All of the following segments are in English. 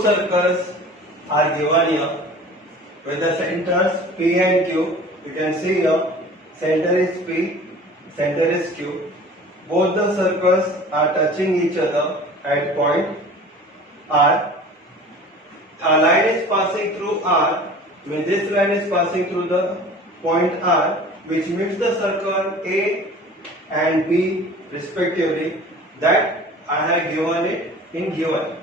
two circles are given here with the centers P and Q. You can see here center is P, center is Q. Both the circles are touching each other at point R. A line is passing through R. When this line is passing through the point R, which meets the circle A and B respectively, that I have given it in given.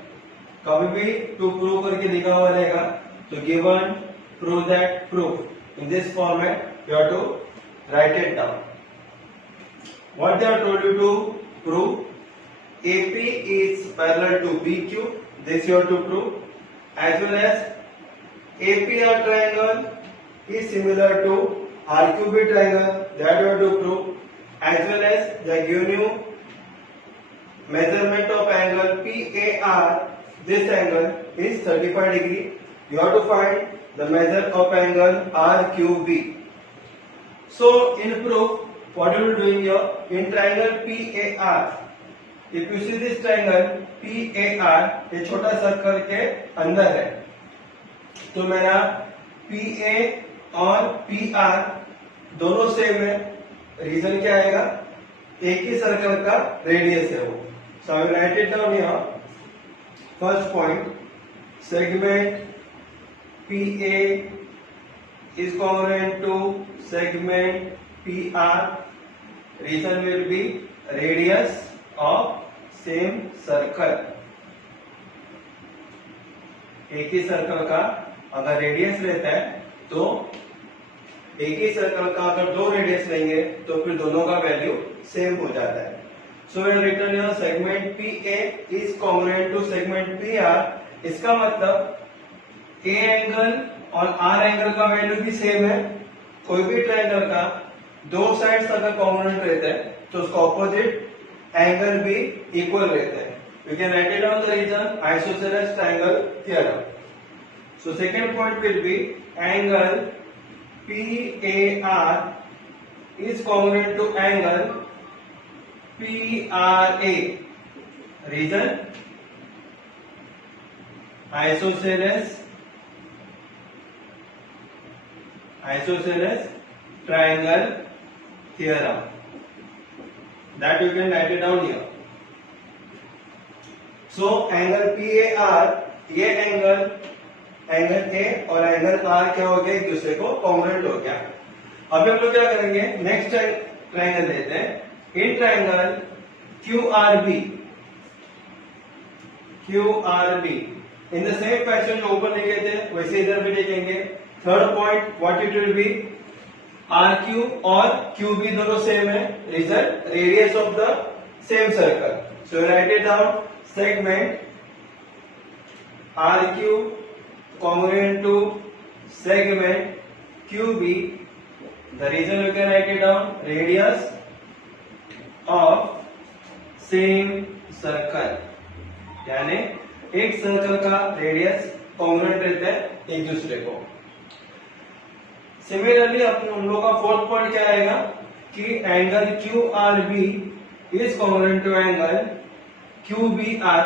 कभी भी to prove करके लिखा हुआ रहेगा तो given, prove that, prove. In this format you have to write it down. What they have told you to prove? AP is parallel to BQ. This you have to prove. As well as APR triangle is similar to RQB triangle. That you have to prove. As well as they give you measurement of angle PAR. This angle is 35 degree. You have to find the measure of angle RQB. So in proof, what are you doing here? In triangle PAR, if you see this triangle PAR, ये छोटा circle के अंदर है, तो मेरा PA और PR दोनों सेम है. रीजन क्या आएगा? एक ही सर्कल का रेडियस है वो. So I will write it down here. First point, segment PA is congruent to segment PR. Reason will be radius of same circle. एक ही सर्कल का अगर रेडियस रहता है तो एक ही सर्कल का अगर दो रेडियस लेंगे तो फिर दोनों का वैल्यू सेम हो जाता है. So we return here segment PA is congruent to segment PR. इसका मतलब A एंगल और R एंगल का वैल्यू भी सेम है. कोई भी ट्रायंगल का दो साइड्स अगर कॉन्ग्रुएंट रहता है तो उसका ऑपोजिट एंगल भी इक्वल रहता है. You can write it down the reason isosceles triangle theorem. So second point will be angle PAR is congruent to angle PRA. Reason isosceles triangle theorem. That you can write it down here. So angle PAR, ये angle A और angle R क्या हो गया? एक दूसरे को congruent हो गया. अब हम लोग क्या करेंगे? नेक्स्ट ट्रायंगल लेते हैं. In triangle QRB in the same fashion जो ऊपर लिखे थे वैसे इधर भी लिखेंगे. Third point what it will be? RQ और QB दोनों सेम है. Reason radius of the same circle. So write it down. Segment RQ congruent to segment QB. The reason you can write it down, radius of same circle. यानी एक circle का radius congruent रहता है एक दूसरे को. सिमिलरली हम लोग का फोर्थ पॉइंट क्या आएगा कि angle QRB is congruent to angle QBR.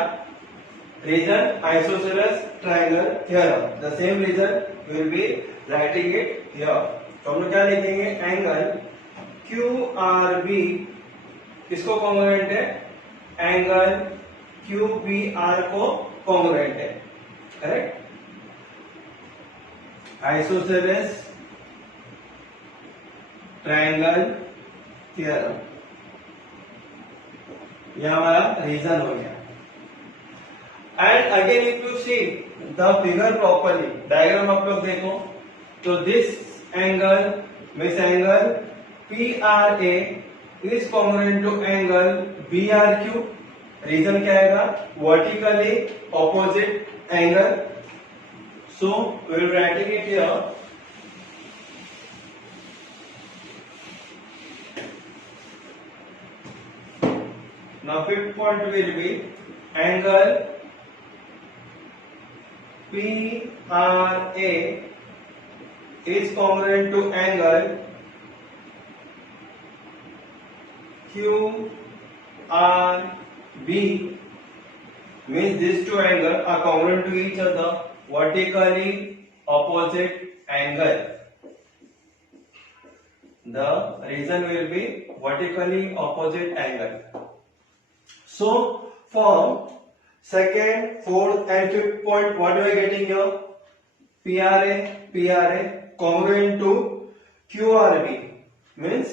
Reason isosceles triangle theorem. The same reason will be writing it here. तो हम लोग क्या लिखेंगे? एंगल QRB किसको कॉन्ग्रुएंट है? एंगल QBR को कॉन्ग्रुएंट है. करेक्ट. Isosceles triangle theorem. यह हमारा रीजन हो गया. And again if you see the figure properly, diagram आप लोग देखो तो this angle with angle PRA is congruent to angle BRQ. Reason क्या आएगा? Vertically opposite angle. So we will writing it here. Now fifth point will be angle PRA is congruent to angle QRB. means these two angles are congruent to each other, vertically opposite angle. The region will be vertically opposite angle. So from second, fourth and fifth point, what are we getting here? PRA congruent to QRB, means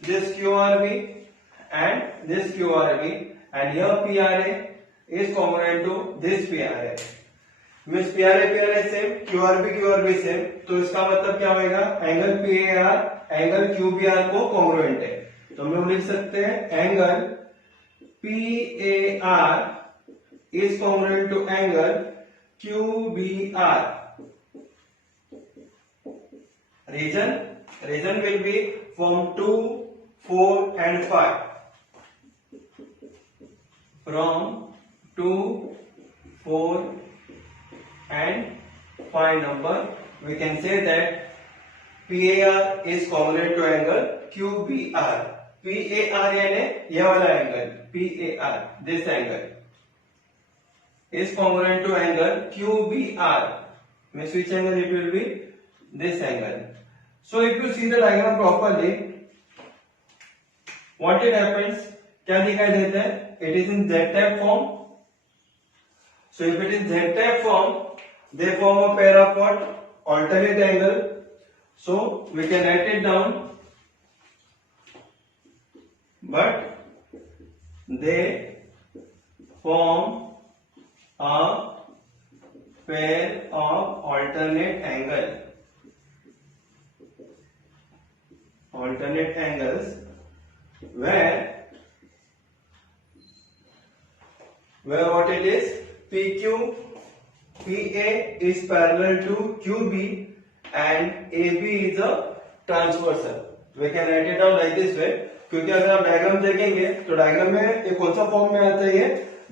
this QRB and this QRB, and here PRA is congruent to this PRA, means PRA same, QRB same, तो इसका मतलब क्या होगा? Angle PAR angle QBR को congruent है, तो हम लोग लिख सकते हैं angle PAR is congruent to angle QBR. Region will be from 2, 4 and 5. From 2, 4 and 5 number, we can say that PAR is congruent to angle QBR. PAR यानी ये वाला angle, PAR, this angle is congruent to angle QBR. Means which angle it will be? This angle. So if you see the diagram properly, what it happens? क्या दिखाई देता है? It is in Z-type form. So if it is Z-type form, they form a pair of what? Alternate angle. So we can write it down. But they form a pair of alternate angles where what it is? PA is parallel to QB and AB is a transversal. We can write it down like this way. क्योंकि अगर आप diagram देखेंगे तो diagram में ये कौन सा form में आता है? ये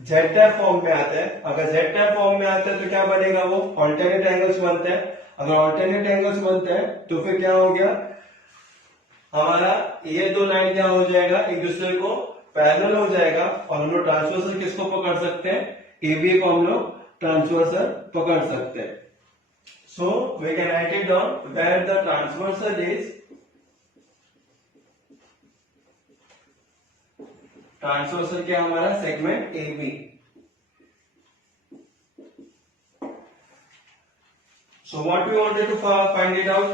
जेड टाइप फॉर्म में आता है. अगर जेड टाइप फॉर्म में आता है तो क्या बनेगा? वो ऑल्टरनेट एंगल्स बनते हैं. अगर ऑल्टरनेट एंगल्स बनते हैं तो फिर क्या हो गया? हमारा ये दो लाइन क्या हो जाएगा? एक दूसरे को पैरेलल हो जाएगा और हम लोग ट्रांसवर्सल किसको पकड़ सकते हैं? एबी को हम लोग ट्रांसवर्सल पकड़ सकते हैं. So we can write it down where the transversal is transversal क्या हमारा? Segment AB. So what we wanted to find it out,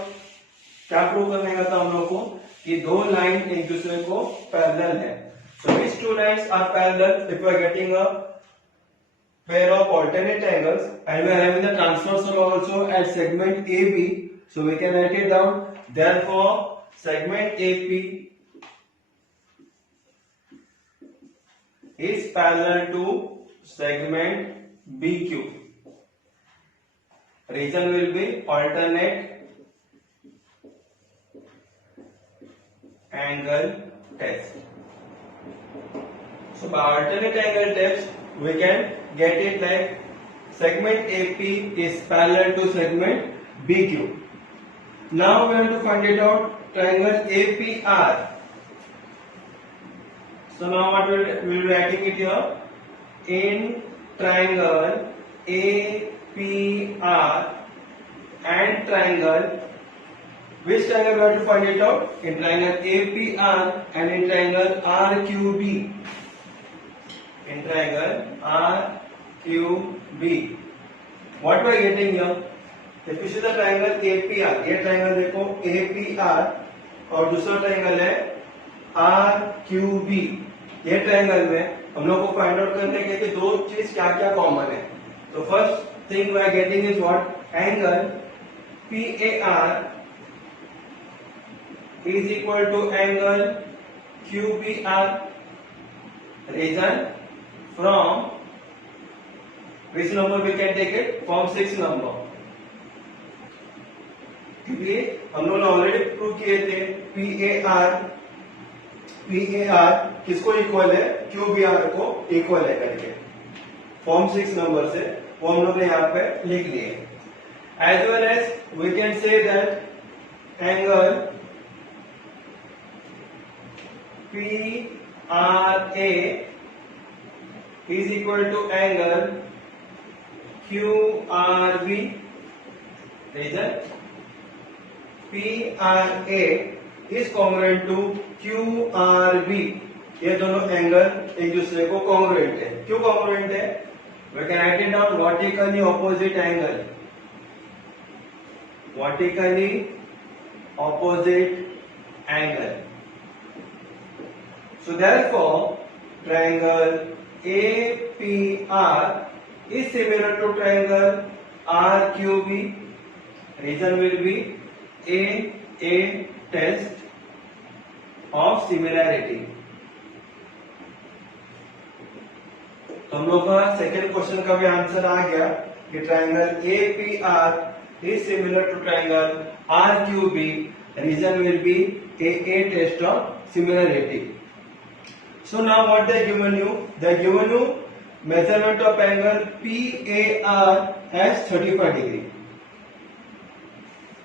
क्या प्रूव करने का था हम लोग को? कि दो लाइन एक दूसरे को पैरेलल है. सो these two lines are parallel if we are getting a pair of alternate angles and we are having the transversal also at segment AB. So we can write it down. Therefore, segment AP is parallel to segment BQ. Region will be alternate angle test. So by alternate angle test, we can get it like segment AP is parallel to segment BQ. Now we have to find it out triangle APR. So now what we will be writing it here? In triangle APR and triangle, which triangle we have to find it out? In triangle APR and in triangle RQB. In triangle RQB. What we are getting here? If you see the triangle APR, ये triangle देखो APR और दूसरा triangle है RQB. ये triangle में हम लोग को फाइंड आउट करने के कि दो चीज क्या क्या कॉमन है. तो first thing we are getting is what? Angle PAR is equal to angle QBR. Region from which number we can take it? From 6 number. क्योंकि हम लोग ने ऑलरेडी प्रूव किए थे PAR किसको इक्वल है? QBR को इक्वल है करके. फॉर्म 6 नंबर से वो हम लोग ने यहाँ पे लिख लिए. As well as we can say that angle PRA is equal to angle QRB. Reason PRA is congruent to QRB. ये दोनों एंगल एक दूसरे को कॉन्ग्रुएंट है. क्यों कॉन्ग्रुएंट है? We can write it down vertically opposite angle. Vertically opposite angle. So therefore, triangle APR is similar to triangle RQB. Reason will be a test of similarity. तो हम लोग का सेकेंड क्वेश्चन का भी answer आ गया कि triangle APR is similar to triangle RQB. Reason will be a test of similarity. So now what they given you? They given you measurement of angle PAR as 35 degree.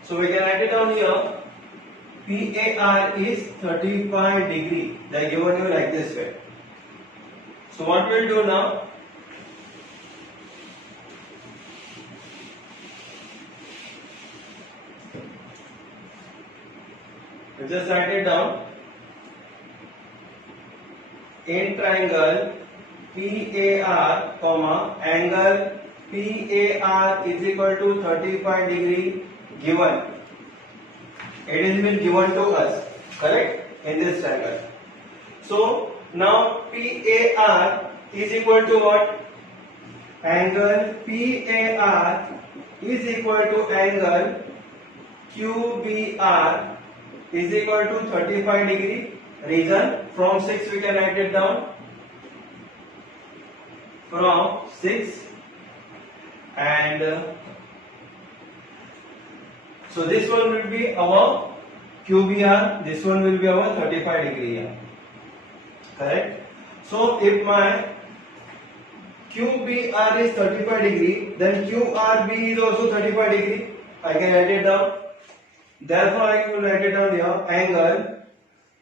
So we can write it down here. PAR is 35 degree. They given you like this way. So what we'll do now? We'll just write it down. In triangle PAR, comma, angle PAR is equal to 35 degree given. It has been given to us, correct? In this triangle. So now PAR is equal to what? Angle PAR is equal to angle QBR is equal to 35 degree. Reason, from 6 we can write it down. From 6 and so this one will be our QBR, this one will be our 35 degree here. Correct? So if my QBR is 35 degree, then QRB is also 35 degree. I can write it down. Therefore, I will write it down here. Angle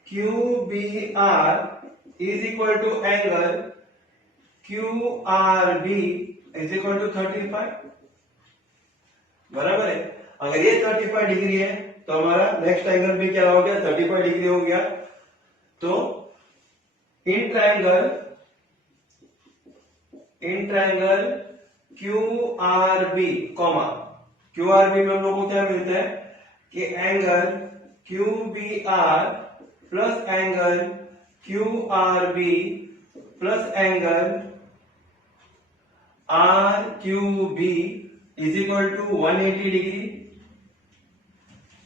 QBR is equal to angle QRB is equal to 35. बराबर है. अगर ये 35 degree है तो हमारा next angle भी क्या हो गया? 35 डिग्री हो गया. तो इन ट्राइंगल QRB, QRB में हम लोग को क्या मिलता है कि angle QBR plus angle QRB plus angle RQB is equal to 180 degree.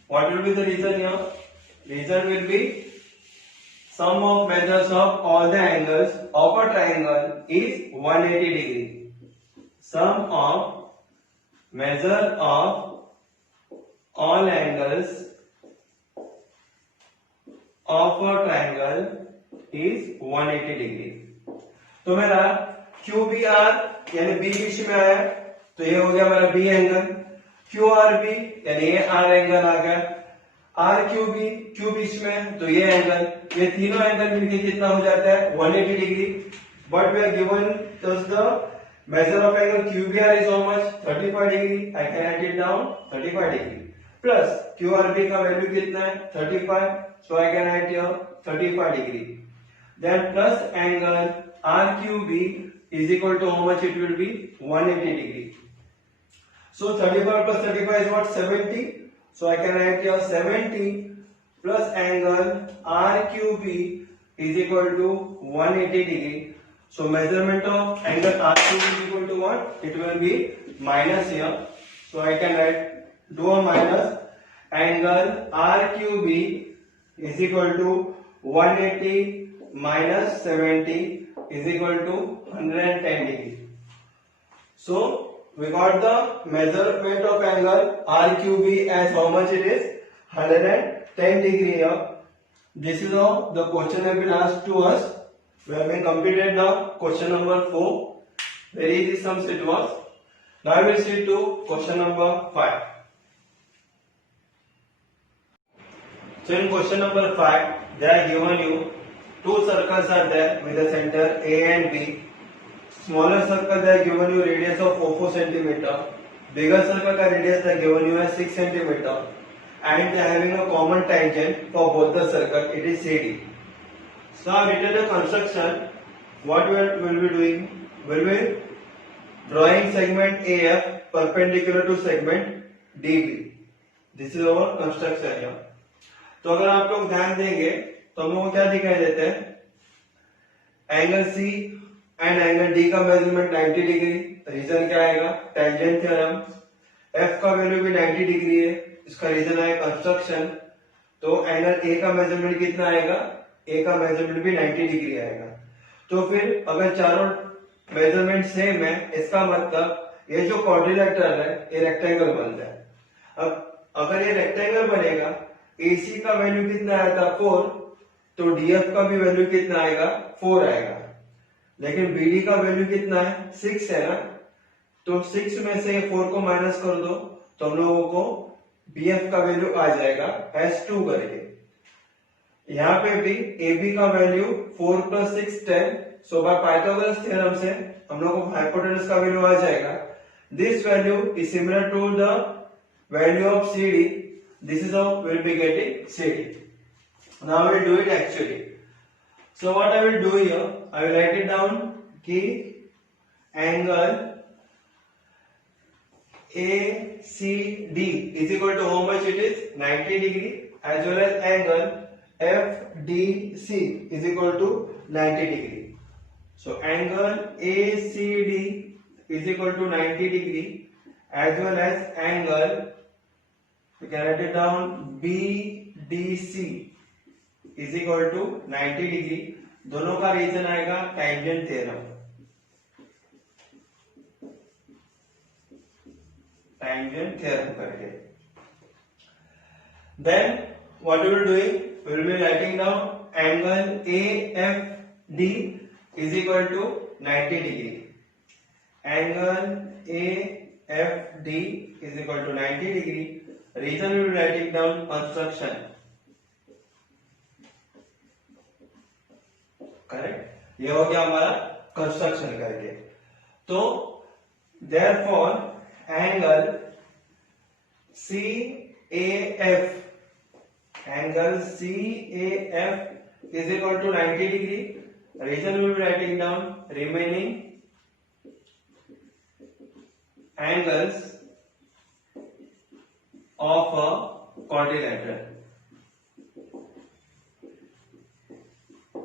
What will be the reason here? Reason will be sum of measures of all the angles of a triangle is 180 degree. Sum of measure of all angles of a triangle is 180 degree. तो मेरा QBR यानी B बीच में आया तो ये हो गया मेरा B एंगल. QRB यानी ये R एंगल आ गया. RQB Q बीच में तो ये एंगल. ये तीनों एंगल मिलके कितना हो जाता है? 180 degree. But we are given thus the measure of angle QBR is how much? 35 degree. I can write it down 35 degree. Plus QRB का वैल्यू कितना है? 35. So I can write here 35 degree. Then plus angle RQB is equal to how much it will be? 180 degree. So 35 plus 35 is what? 70. So I can write here 70 plus angle RQB is equal to 180 degree. So measurement of angle RQB is equal to what? It will be minus here. So I can write do a minus. Angle RQB is equal to 180 minus 70 is equal to 110 degree. So we got the measurement of angle RQB as how much it is? 110 degree here. This is how the question has been asked to us. We have been completed now question number 4. Very easy sums it was. Now we will see to question number 5. So in question number 5, they are given you two circles are there with the center A and B. Smaller circle they are given you radius of 4 centimeter. Bigger circle का radius they are given you as 6 centimeter. And they are having a common tangent for both the circle. It is CD. So now written a construction. What we will be doing? Will be drawing segment AF perpendicular to segment DB. This is our construction here. तो अगर आप लोग ध्यान देंगे तो हम लोग को क्या दिखाई देते हैं, angle C and angle D का मेजरमेंट 90 डिग्री. रीजन क्या आएगा, टेंजेंट थ्योरम. एफ का वैल्यू भी 90 डिग्री है, इसका रीजन आएगा कंस्ट्रक्शन. तो एंगल ए का मेजरमेंट कितना आएगा, ए का मेजरमेंट भी 90 डिग्री आएगा. तो फिर अगर चारों मेजरमेंट सेम है, इसका मतलब ये जो क्वाड्रिलेटरल है ये रेक्टेंगल बनता है. अब अगर ये रेक्टेंगल बनेगा, AC का वैल्यू कितना आया था 4, तो DF का भी वैल्यू कितना आएगा 4 आएगा. लेकिन BD का वैल्यू कितना है 6 है ना, तो 6 में से 4 को माइनस कर दो तो हम लोगों को BF का वैल्यू आ जाएगा as 2 करके. यहाँ पे भी AB का value 4 + 6 10. So by Pythagoras theorem से हम लोग को हाइपोटेनस का वैल्यू आ जाएगा. This value is similar to the value of CD. This is how we will be getting CD. Now we will do it actually. So what I will do here, I will write it down कि angle ACD is equal to how much it is 90 degree, as well as angle FDC is equal to 90 degree. So angle ACD is equal to 90 degree, as well as angle, we can write it down, BDC is equal to 90 degree. दोनों का reason आएगा tangent theorem. Tangent theorem करके. Then what we will do, we will be writing down angle AFD is equal to 90 degree. Angle AFD is equal to 90 degree. Reason we will write it down construction. Correct, ये हो गया हमारा construction करके. तो therefore angle CAF is equal to 90 degree. Reason we will be writing down remaining angles of a quadrilateral.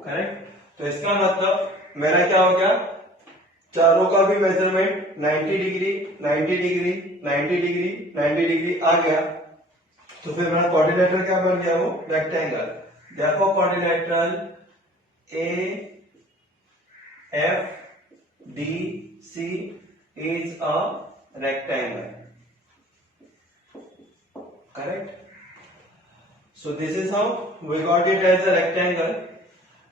Correct. तो इसका मतलब मेरा क्या हो गया, चारों का भी measurement 90 degree 90 degree 90 degree 90 degree आ गया. तो फिर मेरा क्वाड्रिलेटरल क्या बन गया, वो रेक्टेंगल. देखो quadrilateral AFDC is a rectangle. Correct? So this is how we got it as a rectangle.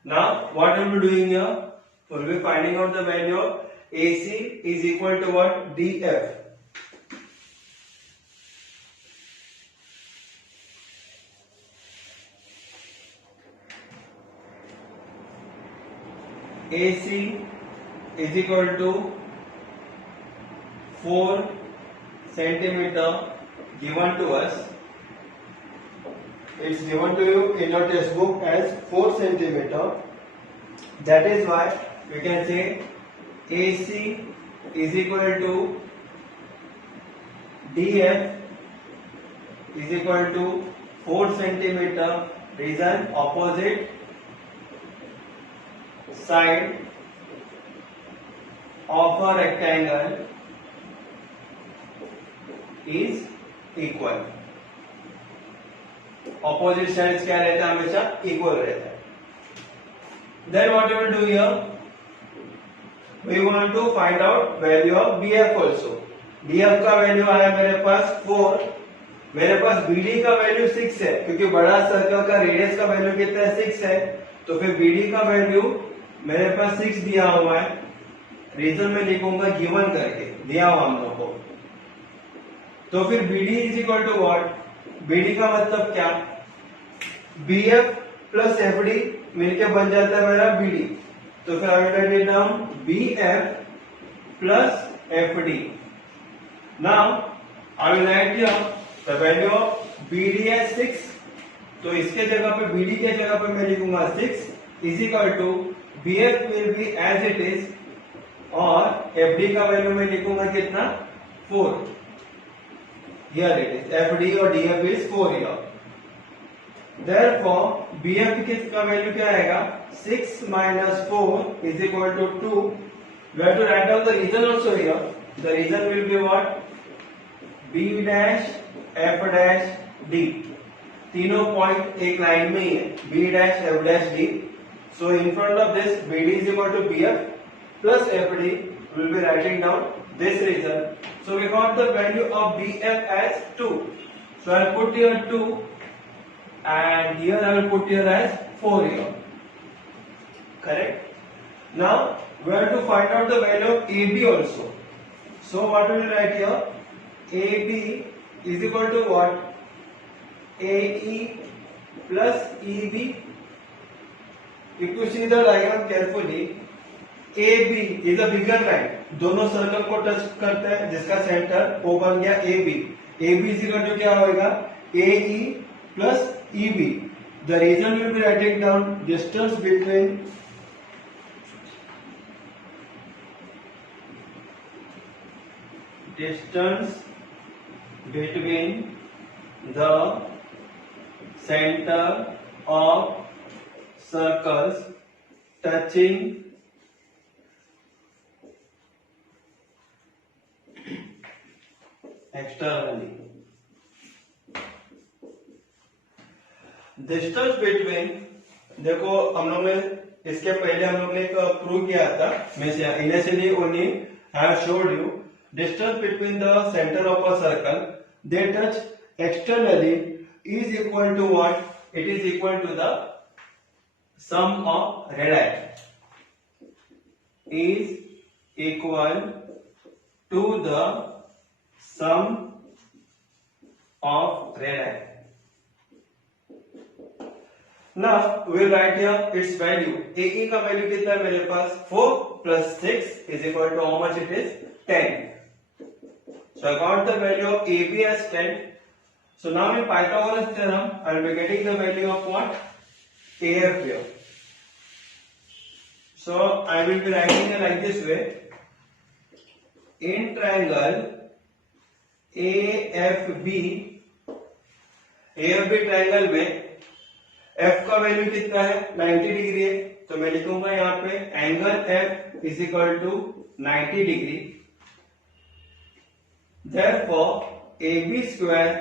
Now what we will be doing here, we will be finding out the value of AC is equal to what, DF. AC is equal to 4 centimeter given to us. It's given to you in your textbook as 4 centimeter. That is why we can say AC is equal to DF is equal to 4 centimeter. Reason, opposite side of a rectangle is equal. Opposite sides क्या रहता है, हमेशा equal रहता है. Then what we will do here, we want to find out value of BF also. BF का value आया मेरे पास 4, मेरे पास BD का वैल्यू 6 है, क्योंकि बड़ा सर्कल का रेडियस का वैल्यू कितना है 6 है. तो फिर BD का वैल्यू मेरे पास 6 दिया हुआ है. रीजन में लिखूंगा गिवन करके, दिया हुआ हम लोग को. तो फिर BD is equal to what, BD का मतलब क्या, BF प्लस FD मिलके बन जाता है मेरा BD. तो फिर I write it down BF plus FD. Now I will write here the value of BD as 6. तो इसके जगह पे BD के जगह पे मैं लिखूंगा 6 is equal to BF will be as it is और FD का वैल्यू मैं लिखूंगा कितना 4. Here it is FD और DF is 4 here. Therefore BF का वैल्यू क्या आएगा 6 minus 4 is equal to 2. We have to write down the reason also here. The reason will be what? B dash F dash D. तीनों point एक line में ही है B dash F dash D. So in front of this BD is equal to BF plus FD. We will be writing down this reason. So we got the value of BF as 2. So I will put here 2 and here I will put here as 4 here. Correct? Now we have to find out the value of AB also. So what we will write here? AB is equal to what? AE plus EB. If you see the diagram carefully, AB is a bigger line. दोनों circle को touch करते हैं जिसका centre वो बन गया AB. AB is equal to क्या होगा? AE plus EB. The reason we will be writing down distance between the center of circles touching externally. Distance between, देखो हम लोग ने इसके पहले हम लोग ने एक प्रूव किया था initially only I have showed you distance between the center of a circle they touch externally is equal to what? It is equal to the sum of radii. Is equal to the sum of radii. Now we will write here its value. AE का value कितना है मेरे पास 4 plus 6 is equal to how much it is 10. So I got the value of AB as 10. So now in Pythagoras theorem, I will be getting the value of what? AF here. So I will be writing it like this way. In triangle AFB triangle में F का value कितना है 90 degree है तो मैं लिखूंगा यहाँ पे angle F is equal to 90 degree. Therefore AB square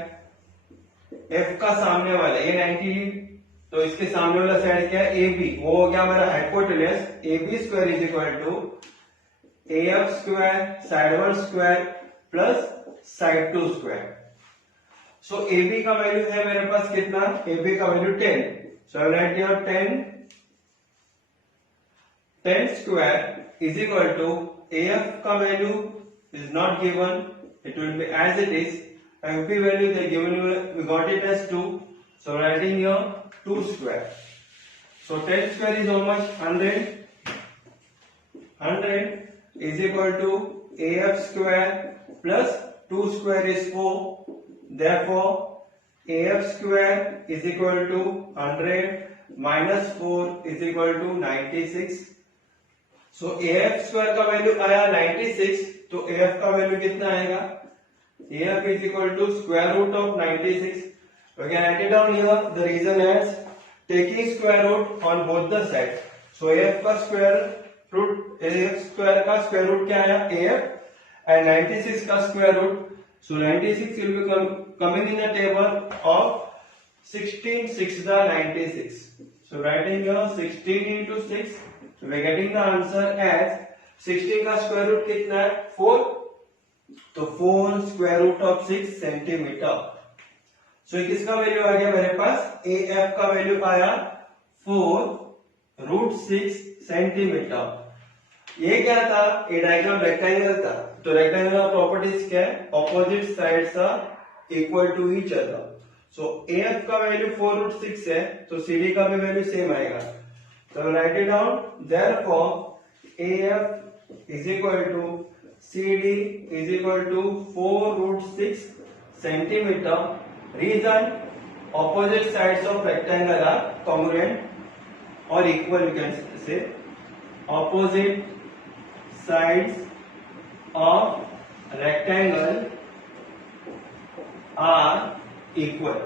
F का सामने वाला ये 90 तो इसके सामने वाला साइड क्या है AB वो हो गया हमारा hypotenuse. AB square is equal to AF square side 1 square plus side 2 square. So AB का वैल्यू है मेरे पास कितना AB का value 10. So I write here 10 square is equal to AF का value is not given it will be as it is. FB value they given you we got it as 2. So writing here 2 square. So 10 square is how much 100 is equal to AF square plus 2 square is 4. Therefore AF square is equal to 100 minus 4 is equal to 96. So AF square का value आया 96 तो AF का value कितना आएगा AF is equal to square root of 96. We can write it down here. The reason is taking square root on both the sides. So AF का square root क्या आया AF and 96 का square root. So 96 will be coming in the table of 16 6 the 96. So writing here 16 into 6 we are getting the answer as 16 का square root कितना है 4 तो 4 square root of 6 centimetre. सो किसका value आ गया मेरे पास AF का value आया 4 रूट 6 सेंटीमीटर. ये क्या था ये डायग्राम रेक्टेंगल था तो रेक्टेंगल का प्रॉपर्टीज क्या है opposite sides are equal to each other. So AF का वैल्यू 4 रूट 6 है तो CD का भी वैल्यू सेम आएगा. So write it down. Therefore AF is equal to CD is equal to 4 root 6 centimeter. Reason, opposite sides of rectangle are congruent or equal, you can say. Opposite sides of rectangle are equal.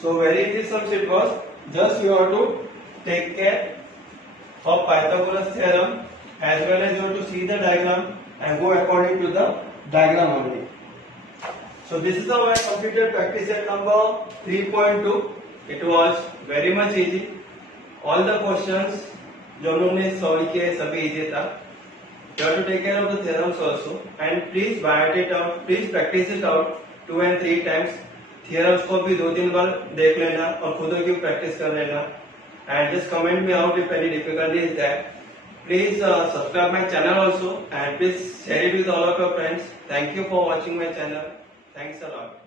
So very easy sums it was. Just you have to take care of Pythagoras theorem, as well as you have to see the diagram and go according to the diagram only. So this is how I completed practice set number 3.2. It was very much easy. All the questions जो हम लोग ने solve किए सभी easy था. You have to take care of the theorems also, and please write it out. Please practice it out 2 and 3 times. Theorems को भी 2-3 बार देख लेना और खुद की प्रैक्टिस कर लेना. And just comment me out if any difficulty is there. Please subscribe my channel also, and please share it with all of your friends. Thank you for watching my channel. Thanks a lot.